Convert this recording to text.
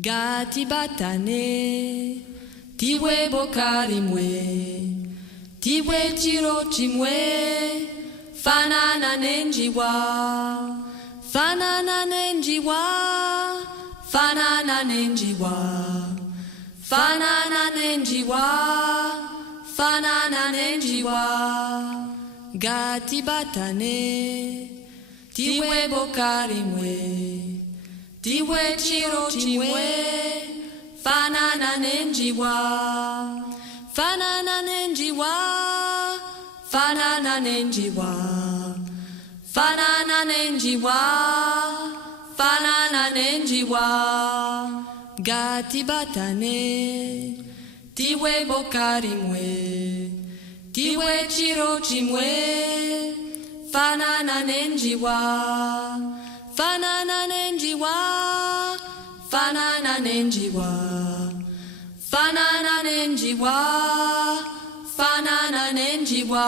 Gati batane, tiwe bokari mwe, tiwe chiro chimwe, fanana nenjiwa, fanana nenjiwa, fanana nenjiwa, fanana nenjiwa, fanana nenjiwa. Gati batane, tiwe bokari mwe, tiwe chiro chimwe, fanana nenjiwa, fanana nenjiwa, fanana nenjiwa, fanana nenjiwa, fanana nenjiwa. Gati batane, tiwe bokari mwe, tiwe chiro chimwe, fanana nenjiwa, fanana nenjiwa, fanana nenjiwa, fanana nenjiwa, fanana nenjiwa.